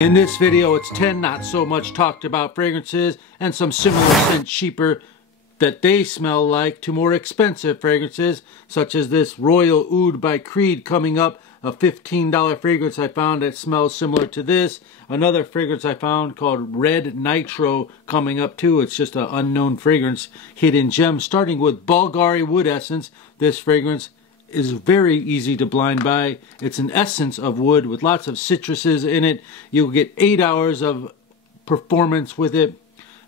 In this video, it's 10 not so much talked about fragrances and some similar scent cheaper that they smell like to more expensive fragrances, such as this Royal Oud by Creed coming up, a $15 fragrance I found that smells similar to this. Another fragrance I found called Red Nitro coming up too. It's just an unknown fragrance, hidden gem, starting with Bulgari wood essence. This fragrance is very easy to blind buy. It's an essence of wood with lots of citruses in it. You'll get 8 hours of performance with it,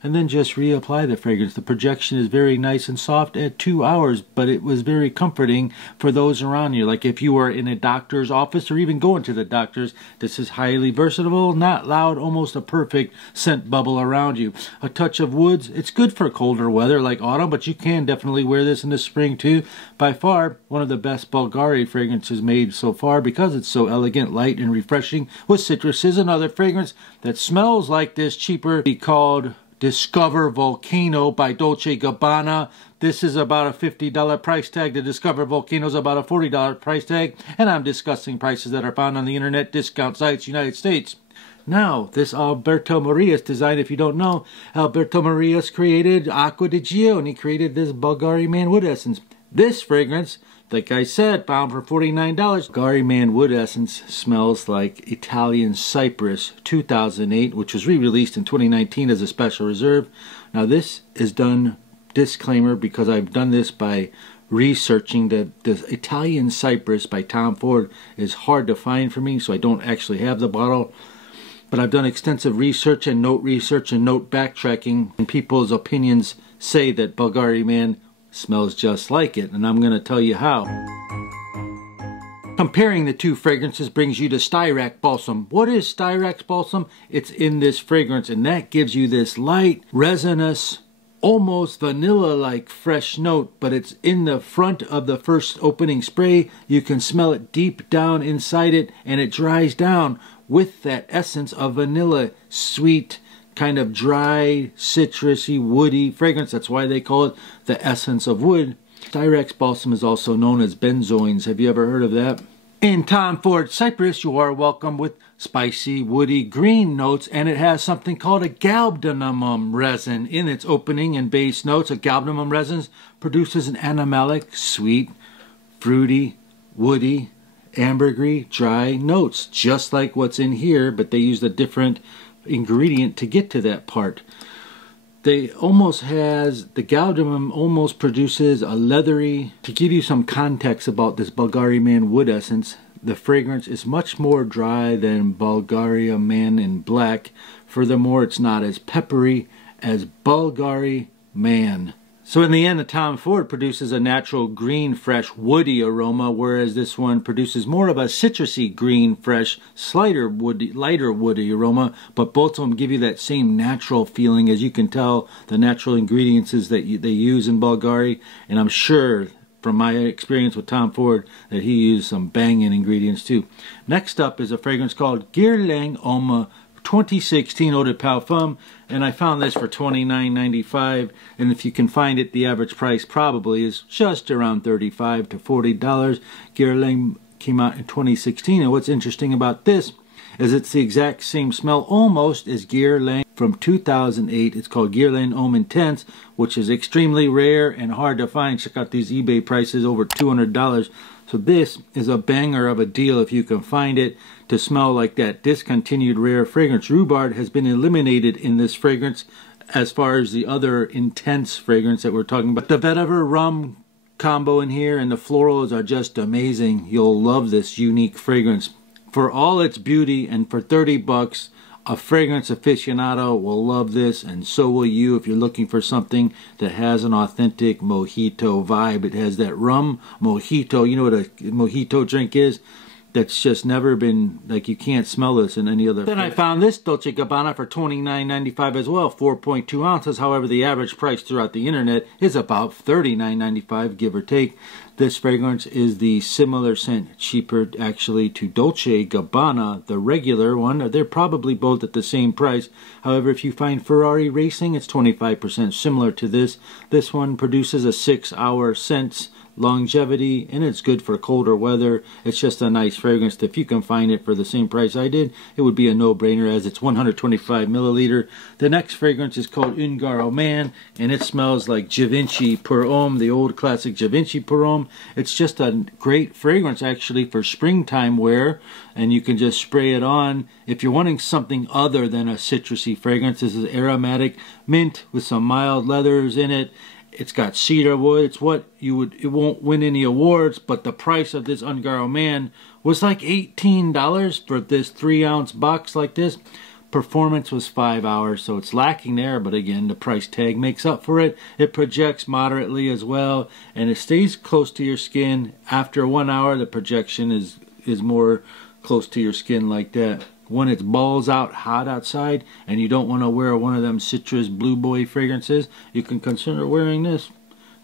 and then just reapply the fragrance. The projection is very nice and soft at 2 hours, but it was very comforting for those around you. Like if you were in a doctor's office or even going to the doctor's, this is highly versatile, not loud, almost a perfect scent bubble around you. A touch of woods. It's good for colder weather like autumn, but you can definitely wear this in the spring too. By far, one of the best Bulgari fragrances made so far because it's so elegant, light, and refreshing with citruses. Another fragrance that smells like this, cheaper, be called Discover Volcano by Dolce & Gabbana. This is about a $50 price tag. The Discover Volcano is about a $40 price tag. And I'm discussing prices that are found on the internet discount sites, United States. Now, this Alberto Morillas design, if you don't know, Alberto Morillas created Acqua di Gio, and he created this Bulgari Man Wood Essence. This fragrance, like I said, found for $49. Bulgari Man Wood Essence smells like Italian Cypress 2008, which was re-released in 2019 as a special reserve. Now this is done, disclaimer, because I've done this by researching that the Italian Cypress by Tom Ford is hard to find for me, so I don't actually have the bottle. But I've done extensive research and note backtracking, and people's opinions say that Bulgari Man smells just like it, and I'm going to tell you how. Comparing the two fragrances brings you to Styrax Balsam. What is Styrax Balsam? It's in this fragrance, and that gives you this light, resinous, almost vanilla-like fresh note, but it's in the front of the first opening spray. You can smell it deep down inside it, and it dries down with that essence of vanilla, sweet, kind of dry, citrusy, woody fragrance. That's why they call it the essence of wood. Styrax Balsam is also known as benzoins. Have you ever heard of that? In Tom Ford Cypress, you are welcome with spicy, woody, green notes, and it has something called a galbanum resin in its opening and base notes. A galbanum resin produces an animalic, sweet, fruity, woody, ambergris, dry notes, just like what's in here, but they used a different ingredient to get to that part. The galbanum almost produces a leathery. To give you some context about this Bulgari Man Wood Essence, the fragrance is much more dry than Bulgari Man in Black. Furthermore, it's not as peppery as Bulgari Man. So in the end, the Tom Ford produces a natural green, fresh, woody aroma, whereas this one produces more of a citrusy, green, fresh, lighter woody aroma, but both of them give you that same natural feeling. As you can tell, the natural ingredients that they use in Bulgari, and I'm sure from my experience with Tom Ford that he used some banging ingredients too. Next up is a fragrance called Guerlain Homme 2016 Eau de Parfum, and I found this for $29.95, and if you can find it, the average price probably is just around $35 to $40. Guerlain came out in 2016, and what's interesting about this is it's the exact same smell almost as Guerlain from 2008. It's called Guerlain Homme Intense, which is extremely rare and hard to find. Check out these eBay prices, over $200. So this is a banger of a deal if you can find it to smell like that discontinued rare fragrance. Rhubarb has been eliminated in this fragrance as far as the other intense fragrance that we're talking about. The vetiver rum combo in here and the florals are just amazing. You'll love this unique fragrance. For all its beauty and for 30 bucks, a fragrance aficionado will love this, and so will you if you're looking for something that has an authentic mojito vibe. It has that rum mojito. You know what a mojito drink is? That's just never been, like, you can't smell this in any other. Then I found this Dolce & Gabbana for $29.95 as well, 4.2 ounces. However, the average price throughout the internet is about $39.95, give or take. This fragrance is the similar scent, cheaper actually, to Dolce & Gabbana, the regular one. They're probably both at the same price. However, if you find Ferrari Racing, it's 25% similar to this. This one produces a 6-hour scent longevity, and it's good for colder weather. It's just a nice fragrance. If you can find it for the same price I did, it would be a no-brainer, as it's 125 milliliter. The next fragrance is called Ungaro Man, and it smells like Givenchy Pour Homme, the old classic Givenchy Pour Homme. It's just a great fragrance actually for springtime wear, and you can just spray it on. If you're wanting something other than a citrusy fragrance, this is aromatic mint with some mild leathers in it. It's got cedar wood. It's what you would, it won't win any awards, but the price of this Ungaro Man was like $18 for this 3-ounce box like this. Performance was 5 hours, so it's lacking there, but again, the price tag makes up for it. It projects moderately as well, and it stays close to your skin. After 1 hour, the projection is more close to your skin like that. When it's balls out hot outside and you don't want to wear one of them citrus blue boy fragrances, you can consider wearing this.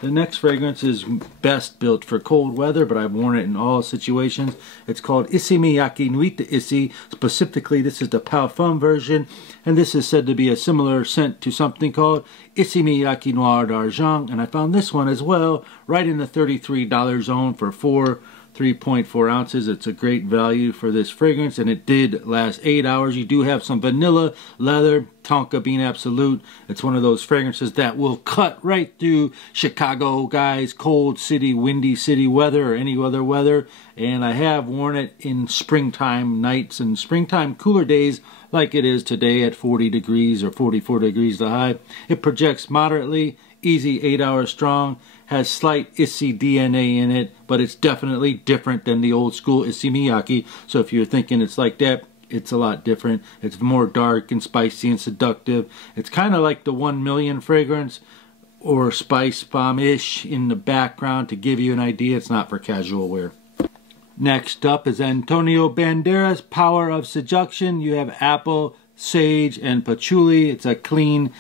The next fragrance is best built for cold weather, but I've worn it in all situations. It's called Issimiyaki Nuit Issi. Specifically, this is the Parfum version, and this is said to be a similar scent to something called Issimiyaki Noir d'Argent, and I found this one as well, right in the $33 zone for 3.4 ounces. It's a great value for this fragrance, and it did last 8 hours. You do have some vanilla, leather, tonka bean absolute. It's one of those fragrances that will cut right through Chicago, guys, cold city, windy city weather, or any other weather. And I have worn it in springtime nights and springtime cooler days like it is today at 40 degrees or 44 degrees the high. It projects moderately, easy, 8 hours strong, has slight Issey DNA in it, but it's definitely different than the old school Issey Miyake. So if you're thinking it's like that, it's a lot different. It's more dark and spicy and seductive. It's kind of like the 1 Million fragrance or Spice Bomb-ish in the background to give you an idea. It's not for casual wear. Next up is Antonio Banderas Power of Seduction. You have apple, sage, and patchouli. It's a clean,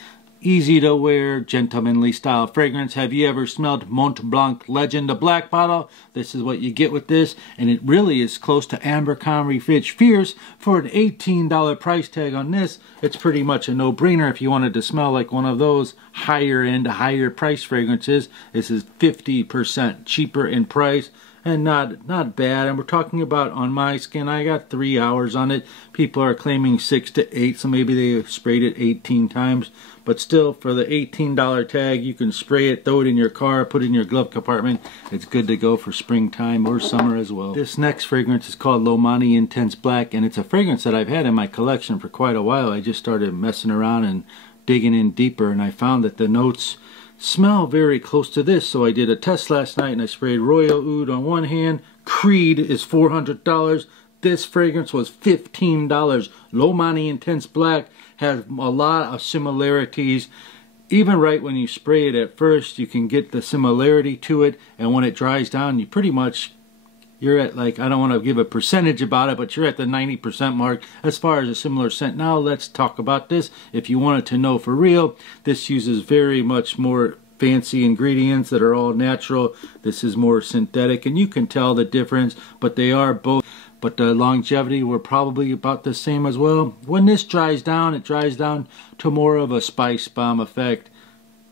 easy to wear, gentlemanly style fragrance. Have you ever smelled Mont Blanc Legend, a black bottle? This is what you get with this, and it really is close to Abercrombie Fitch Fierce. For an $18 price tag on this, it's pretty much a no-brainer if you wanted to smell like one of those higher end, higher price fragrances. This is 50% cheaper in price, and not bad. And we're talking about on my skin, I got 3 hours on it. People are claiming 6 to 8, so maybe they sprayed it 18 times. But still, for the $18 tag, you can spray it, throw it in your car, put it in your glove compartment. It's good to go for springtime or summer as well. This next fragrance is called Lomani Intense Black, and it's a fragrance that I've had in my collection for quite a while. I just started messing around and digging in deeper, and I found that the notes smell very close to this. So I did a test last night, and I sprayed Royal Oud on one hand. Creed is $400. This fragrance was $15. Lomani Intense Black has a lot of similarities. Even right when you spray it at first, you can get the similarity to it, and when it dries down, you pretty much, you're at, like, I don't want to give a percentage about it, but you're at the 90% mark as far as a similar scent. Now let's talk about this. If you wanted to know for real, this uses very much more fancy ingredients that are all natural. This is more synthetic, and you can tell the difference, but they are both. But the longevity were probably about the same as well. When this dries down, it dries down to more of a spice bomb effect.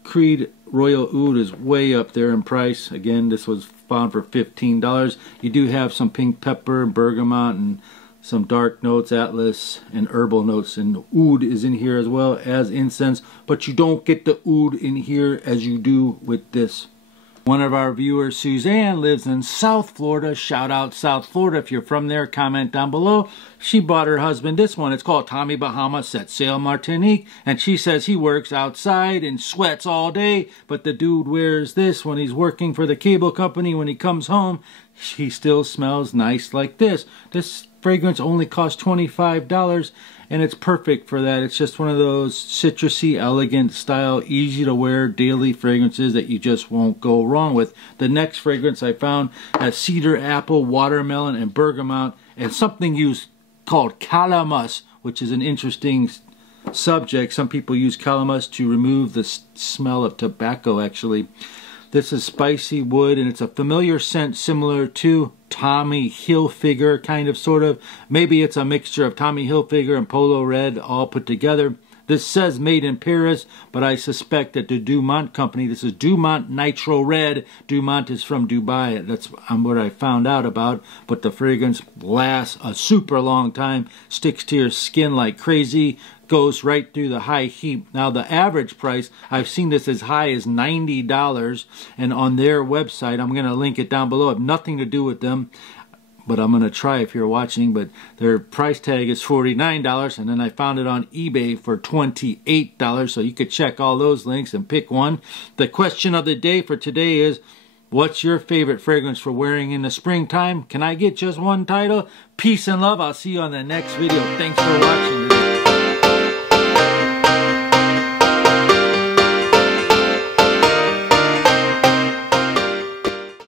Creed Royal Oud is way up there in price. Again, this was found for $15. You do have some pink pepper, bergamot, and some dark notes, atlas, and herbal notes. And oud is in here as well as incense. But you don't get the oud in here as you do with this. One of our viewers, Suzanne, lives in South Florida. Shout out South Florida. If you're from there, comment down below. She bought her husband this one. It's called Tommy Bahama Set Sail Martinique. And she says he works outside and sweats all day. But the dude wears this when he's working for the cable company. When he comes home, he still smells nice like this. This fragrance only costs $25. And it's perfect for that. It's just one of those citrusy, elegant style, easy to wear daily fragrances that you just won't go wrong with. The next fragrance I found has cedar, apple, watermelon, and bergamot, and something used called calamus, which is an interesting subject. Some people use calamus to remove the smell of tobacco, actually. This is spicy wood, and it's a familiar scent similar to Tommy Hilfiger, kind of, sort of. Maybe it's a mixture of Tommy Hilfiger and Polo Red all put together. This says made in Paris, but I suspect that the Dumont company, this is Dumont Nitro Red. Dumont is from Dubai. That's what I found out about. But the fragrance lasts a super long time, sticks to your skin like crazy, goes right through the high heat. Now the average price, I've seen this as high as $90, and on their website, I'm going to link it down below. I have nothing to do with them, but I'm going to try if you're watching. But their price tag is $49, and then I found it on eBay for $28, so you could check all those links and pick one. The question of the day for today is, what's your favorite fragrance for wearing in the springtime? Can I get just one title? Peace and love. I'll see you on the next video. Thanks for watching.